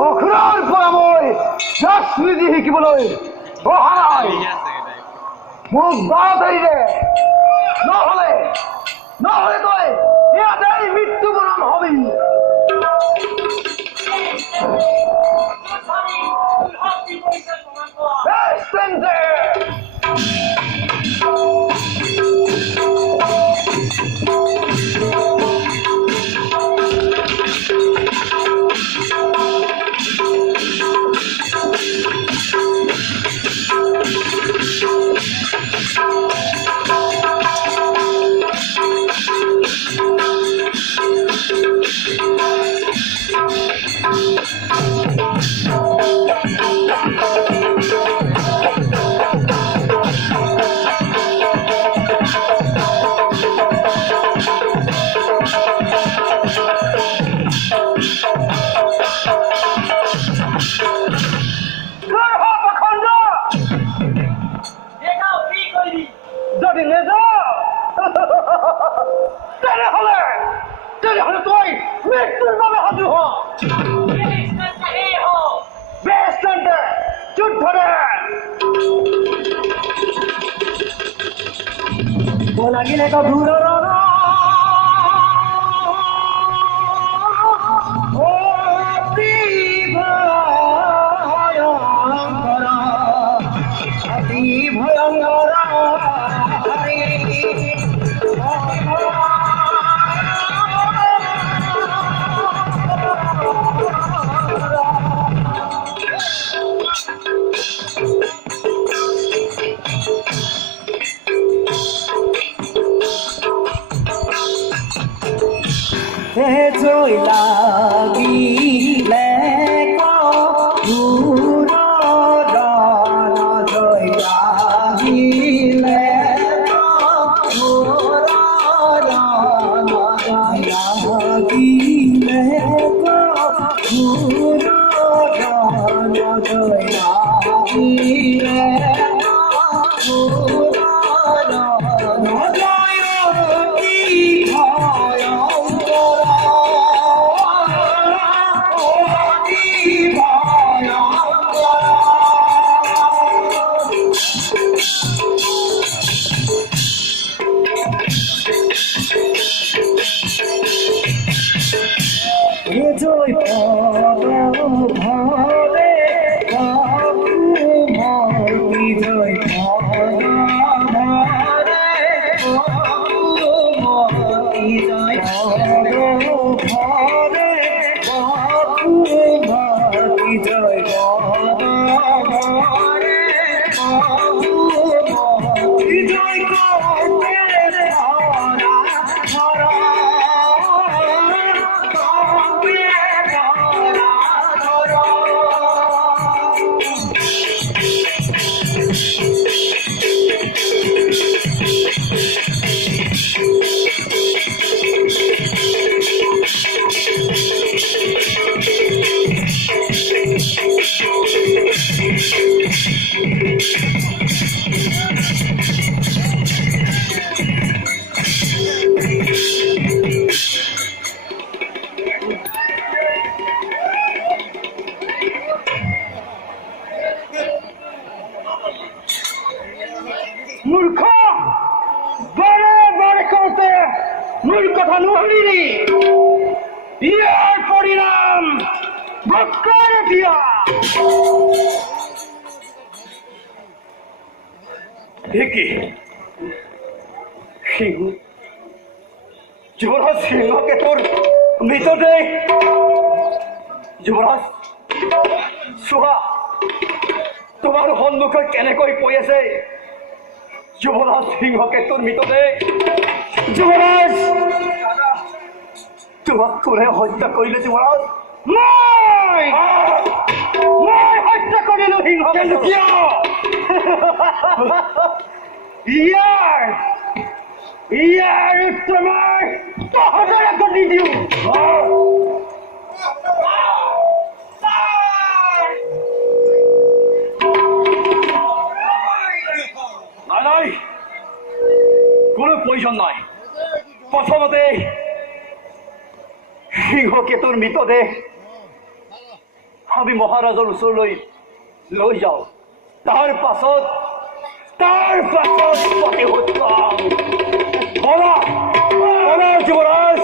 অখৰাৰ পৰা মই ৰাজনীতি শিকিবলৈ অহা নাই মোক গাঁৱত এৰি দে নহ'লে তই ইয়াতেই মৃত্যুবৰণ হবি তেনেহ'লে তই মৃত্যুৰ বাবে সাজু হ বেছ তেন্তে যুদ্ধ দে লাগিলে দূৰৰ জয় লাগিলে জয় লাগিলে জয় ভরে জয় মূৰ্খ বাৰে বাৰে কওঁতে মোৰ কথা নুশুনিলি ইয়াৰ পৰিণাম ভক্তৰ দিয়া কি সিংহ যুৱৰাজ সিংহকে তোৰ মৃতদেহ যুৱৰাজ চোৱা তোমাৰ সন্মুখত কেনেকৈ পৰি আছে যুৱৰাজ সিংহকে তোৰ মৃতদেহ যুৱৰাজ তোমাক কোনে হত্যা কৰিলে যুৱৰাজ মই হত্যা কৰিলো সিংহকে কিয় ইয়াৰ উত্তৰ মই তহঁতৰ আগত নিদিওঁ কোনো প্ৰয়োজন নাই প্ৰথমতে সিংহকেতুৰ মৃতদেহ আমি মহাৰাজৰ ওচৰলৈ লৈ যাওঁ তাৰ পাছত প্ৰতিশোধ পাম বলা বলা যুৱৰাজ